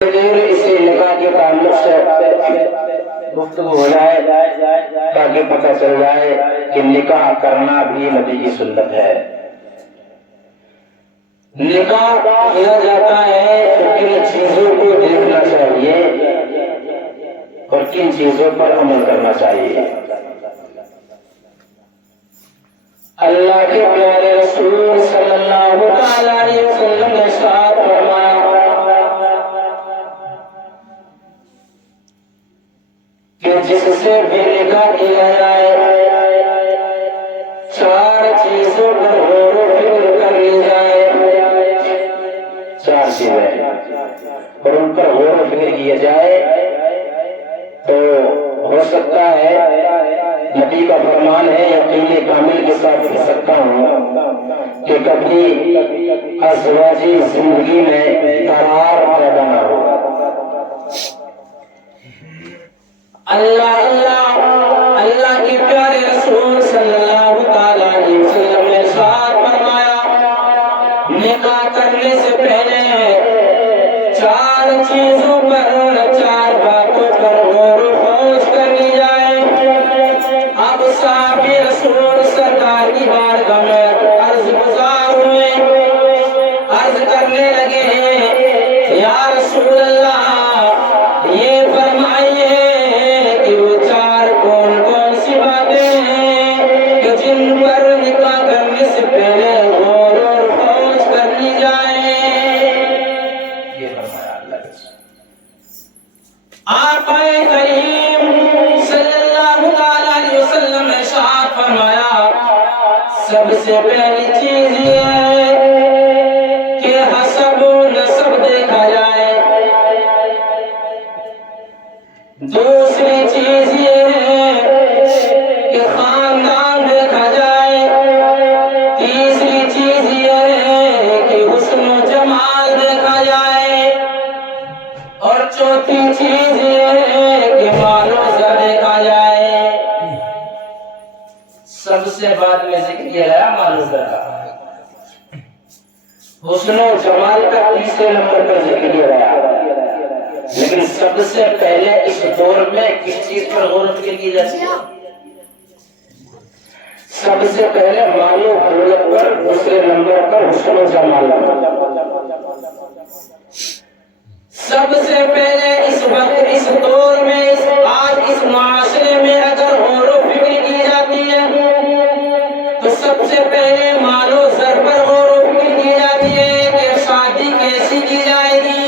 اسی نکاح کے تعلق سے گفتگو ہو جائے تاکہ پتہ چل جائے کہ نکاح کرنا بھی نبی کی سنت ہے۔ نکاح کیا جاتا ہے تو کن چیزوں کو دیکھنا چاہیے اور کن چیزوں پر عمل کرنا چاہیے۔ اللہ کے پیارے رسول صلی اللہ علیہ وسلم نے ارشاد فرمایا کہ جس سے بھی نکاح کیا جائے چار چیزوں پر غور و فکر کر لی جائے، چار چیزیں اور ان پر غور و فکر کیا جائے تو ہو سکتا ہے نبی کا فرمان ہے، یقین کامل کے ساتھ کہہ سکتا ہوں کہ کبھی ازواجی زندگی میں درار پیدا نہ ہو۔ اللہ کے پیارے رسول صلی اللہ علیہ وسلم نے ارشاد فرمایا نکاح کرنے سے پہلے چار چیزوں پر، چار باتوں پر غور و خوض کرنی جائے۔ اب صحابی رسول سرکار کی بارگاہ میں عرض گزار ہوئے، عرض کرنے لگے ہیں یا رسول اللہ یہ فرمائیے کہ وہ چار کون کون سی باتیں ہیں کہ جن پر نکاح کرنے سے پہلے غور اور خوض کرنی جائے۔ یہ فرمایا اللہ کے آقا کریم صلی اللہ علیہ وسلم نے ارشاد فرمایا سب سے پہلی چیز یہ ہے کہ حسب و نسب دیکھا جائے، دوسری چیز یہ ہے کہ خاندان دیکھا جائے، تیسری چیز یہ ہے کہ حسن و جمال دیکھا جائے، اور چوتھی چیز یہ ہے کہ مال و زر دیکھا جائے۔ سب سے بعد میں ذکر کیا گیا مال و زر کا، حسن و جمال کا تیسرے نمبر پر ذکر کیا گیا، لیکن سب سے پہلے اس دور میں کس چیز پر غور و فکر کی جاتی ہے؟ سب سے پہلے مال و دولت پر، دوسرے نمبر پر حسن و جمال پر۔ سب سے پہلے اس وقت، اس دور میں، آج اس معاشرے میں اگر غور و فکر کی جاتی ہے تو سب سے پہلے مال و زر پر غور و فکر کی جاتی ہے کہ شادی کیسی کی جائے گی۔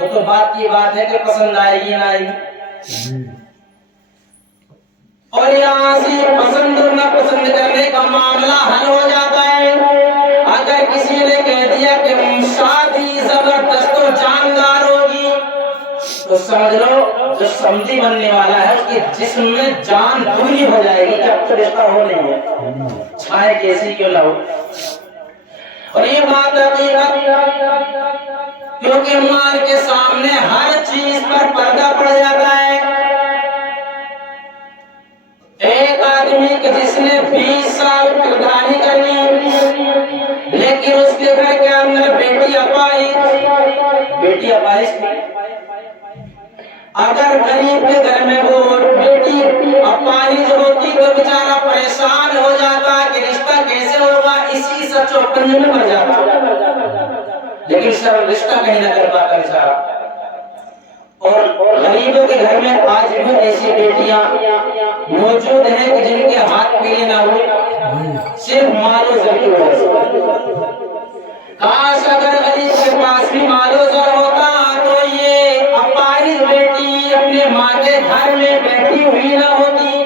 وہ تو بات کی بات ہے کہ پسند آئے گی نہ آئے گی، اور یہاں سے پسند اور ناپسند کرنے کا معاملہ حل ہو جاتا ہے۔ اگر کسی نے کہہ دیا کہ شادی زبردست و جاندار ہوگی تو سمجھ لو جو سمجھی بننے والا ہے اس کی جسم میں جان پوری ہو جائے گی کہ اب تو رشتہ ہو نہیں ہے، چھائے کیسی کیوں نہ ہو۔ اور یہ بات حقیقت، کیونکہ مال کے سامنے ہر چیز پر پردہ پڑ جاتا ہے۔ ایک آدمی کہ جس نے 20 سال پردانی کرنی لیکن اس کے گھر کے اندر بیٹی اپائش تھی، اگر غریب کے گھر میں وہ بیٹی اپائش ہوتی تو بیچارہ پریشان ہو جاتا کہ رشتہ کیسے ہوگا، اسی سے چوپن میں مر جاتا، لیکن سر رشتہ کہیں نہ کر پاتا بیچارہ۔ اور غریبوں کے گھر میں آج بھی ایسی بیٹیاں موجود ہیں کہ جن کے ہاتھ پیلے نہ ہوئے صرف مال و زر کی وجہ سے۔ کاش اگر غریب کے پاس بھی مال و زر ہوتا تو یہ اپائش بیٹی اپنے ماں کے گھر میں بیٹھی ہوئی نہ ہوتی،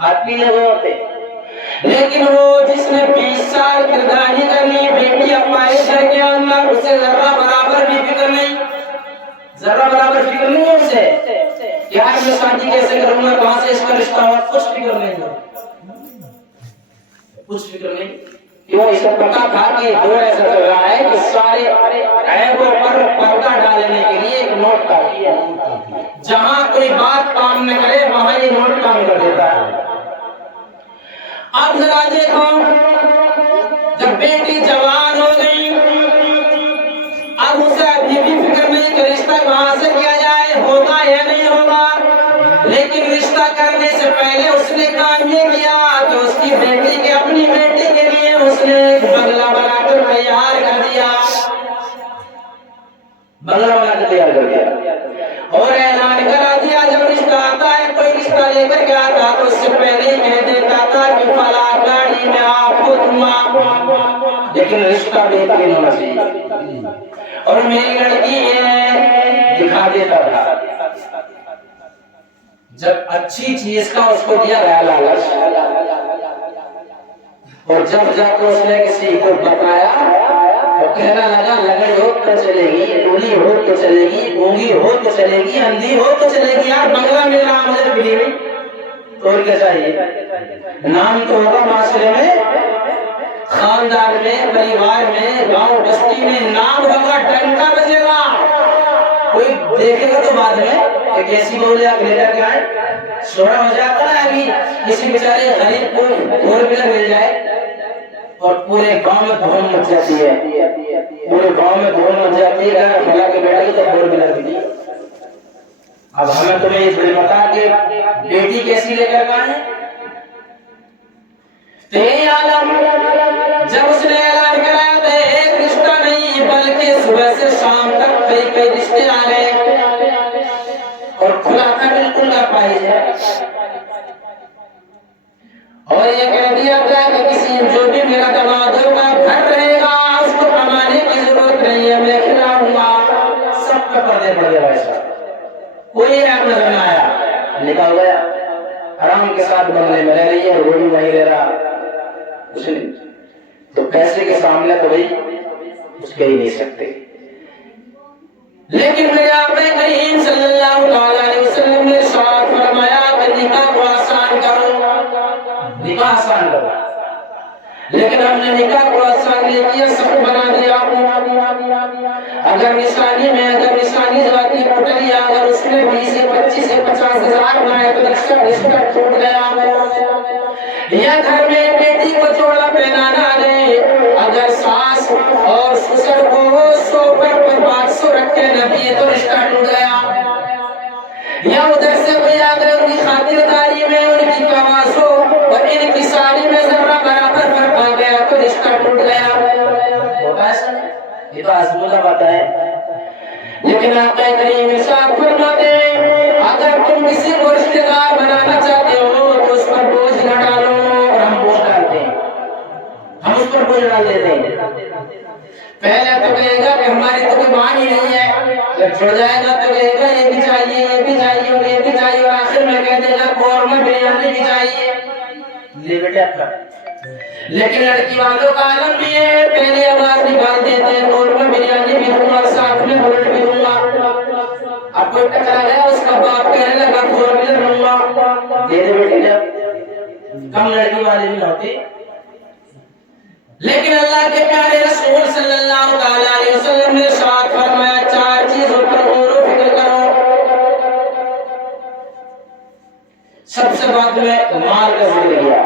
ہاتھ پیلے ہوئے ہوتے۔ لیکن وہ جس نے 20 سال پردانی کرنی، بیٹی اپائش گھر کے اندر، اسے ذرہ برابر بھی فکر نہیں، ذرہ برابر فکر نہیں ہے اسے کہ آج میں شادی کیسے کروں گا، کہاں سے اس کا رشتہ ہوا، کچھ فکر نہیں ہے، کچھ فکر نہیں۔ کیوں؟ اس کو پتا تھا کہ دور ایسا چل رہا ہے کہ سارے عیبوں پر پردہ ڈالنے کے لیے ایک نوٹ کافی ہے، جہاں کوئی بات کام نہ کرے وہاں یہ نوٹ کام کر دیتا ہے۔ اب ذرا دیکھو جب بیٹی جوان ہو گئی اب اسے ابھی بھی فکر نہیں نے ایک بنگلہ بنا کر تیار کر دیا، بنگلہ بنا کر تیار کر دیا اور اعلان کرا دیا جب رشتہ آتا ہے کوئی رشتہ لے کر کے آتا تو اس سے پہلے ہی کہہ دیتا تھا کہ فلاں گاڑی میں آپ کو دوں، لیکن رشتہ بہترین ہونا چاہیے اور میری لڑکی ہے دکھا دیتا تھا۔ جب اچھی چیز کا اس کو دیا گیا لالچ اور جب جا کر اس نے کسی کو بتایا تو کہنا لگا لگڑ ہو تو چلے گی، ٹولی ہو تو چلے گی، گونگی ہو تو چلے گی، اندھی ہو تو چلے گی، یار بنگلہ میرا مجھے ملی ہوئی تو اور کیا چاہیے؟ نام تو ہوگا معاشرے میں، خاندان میں، پریوار میں، گاؤں بستی میں نام ہوگا، ڈنکا بجے گا، کوئی دیکھے گا تو بعد میں کہ کیسی بولے آپ لے کر کے آئے، سوڑا ہو جاتا ہے ابھی کسی بیچارے غریب کو فور ویلر مل جائے اور پورے گاؤں میں دھوم مچ جاتی ہے، پورے گاؤں میں دھوم مچ جاتی ہے، اگر خلا کے بیٹا کی تو فور ویلر ملی۔ اب ہمیں تمہیں یہ بتا کہ بیٹی کیسی لے کر آئے تیری عالم جب اس نے اعلان کرایا تو ایک رشتہ نہیں بلکہ صبح سے شام تک کئی کئی رشتے آ گئے اور کھلا تھا بالکل نہ پائی جائے اور یہ کہہ دیا تھا کہ کسی جو بھی میرا دماد ہوگا گھر رہے گا اس کو کمانے کی ضرورت نہیں ہے، میں کھلاؤں گا، سب کا پردے پڑ گیا ویسا، کوئی آپ نظر نہ آیا، نکال گیا آرام کے ساتھ بنگلے میں رہ رہی ہے اور وہ بھی وہیں رہ رہا کچھ نہیں، تو پیسے کے سامنے تو بھائی کچھ کہہ ہی نہیں سکتے، لیکن میرے آقا کریم صلی اللہ علیہ وسلم نے ارشاد فرمایا کہ نکاح کو آسان کرو، نکاح آسان کرو، لیکن ہم نے نکاح کو آسان نہیں کیا، سخت بنا دیا۔ اگر نشانی جاتی پٹری اگر اس میں 20 سے 25 سے 50 ہزار بنائے تو رشتہ ٹوٹ گیا، یا گھر میں بیٹی کو جوڑا پہنانا دے اگر ساس اور سسر کو 100 پر 500 رکھ کے نہ دیے تو رشتہ ٹوٹ گیا، یا ادھر سے کوئی اگر ان کی خاطرداری میں ان کی توازو اور ان کی ساری میں ذرہ برابر فرق آ گیا تو رشتہ ٹوٹ گیا، ہوتا ایسا نہیں، یہ تو آزمودہ بات ہے، لیکن آقا کریم ارشاد فرماتے ہیں اگر تم کسی کو رشتہ دار بنانا چاہتے ہو تو اس پر بوجھ نہ ڈالو، اور ہم بوجھ ڈالتے ہیں، ہم اس پر بوجھ ڈال دیتے ہیں، پہلے تو کہے گا کہ ہماری تو کوئی ماں ہی نہیں ہے، جب چھوڑ جائے گا تو کہے گا یہ بھی چاہیے یہ بھی چاہیے اور یہ بھی چاہیے اور آخر میں کہہ دے گا قورمہ بریانی بھی چاہیے، لے بیٹے آپ کا، لیکن لڑکی والوں کا عالم بھی ہے، پہلے آواز نکال دیتے ہیں قورمہ بریانی بھی دوں گا ساتھ میں بلٹ بھی دوں گا، اب کوئی ٹکرا گیا اس کا باپ کہنے لگا قورمہ بھی دوں گا، دے دے بیٹے جب کم لڑکی والے بھی ہوتے، لیکن اللہ کے پیارے رسول صلی اللہ علیہ وسلم نے ارشاد فرمایا 4 چیزوں پر غور و فکر کرو، سب سے بعد میں مال کا ذکر کیا،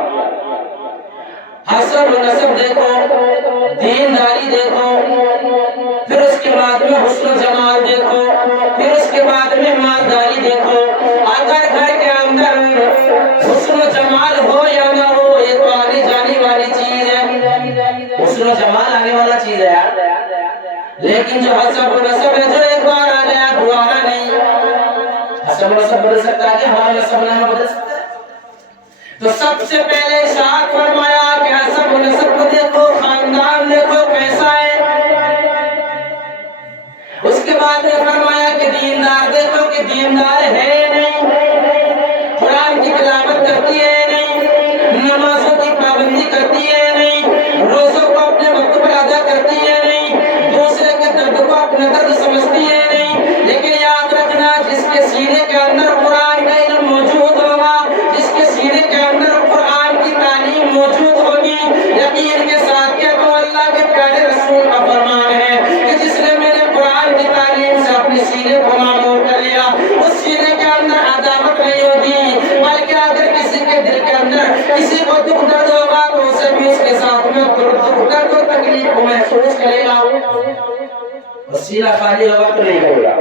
حسب و نسب دیکھو، دینداری دیکھو، پھر اس کے بعد میں حسن و جمال دیکھو، پھر اس کے بعد میں مالداری دیکھو، اگر گھر کے اندر حسن و جمال ہو یا نہ ہو یہ تو آنے جانے والی چیز ہے، حسن و جمال آنے والا چیز ہے یار، لیکن جو حسب و نسب ہے جو ایک بار آ گیا دوبارہ نہیں، حسب و نسب بدل سکتا ہے کہ ہمارا نسب نامہ بدل سکتا ہے، تو سب سے پہلے ارشاد فرمایا کہ حسب و نسب کو دیکھو، خاندان دیکھو کیسا ہے، اس کے بعد فرمایا کہ دیندار دیکھو کہ دیندار ہے نہیں، قرآن کی تلاوت کرتی ہے نہیں، نمازوں کی پابندی کرتی ہے نہیں، روزوں کو اپنے وقت پر ادا کرتی ہے نہیں، دوسرے کے درد کو اپنا درد سمجھتی ہے نہیں، لیکن یاد رکھنا جس کے سینے کے اندر قرآن کا علم موجود ہوگا، جس کے سینے کے اندر قرآن کی تعلیم موجود ہوگی، یقین کے ساتھ کہ تو اللہ کے پیارے رسول کا فرمان ہے کہ جس نے میرے قرآن کی تعلیم سے اپنے سینے کو معمور کر لیا اس سینے کے اندر عداوت نہیں ہوگی، بلکہ اگر کسی کے دل کے اندر کسی کو دکھ درد ہوگا تو اسے بھی اس کے ساتھ میں دکھ درد و تکلیف کو محسوس کرے گا، اور سینہ خالی ہوگا تو نہیں کرے گا،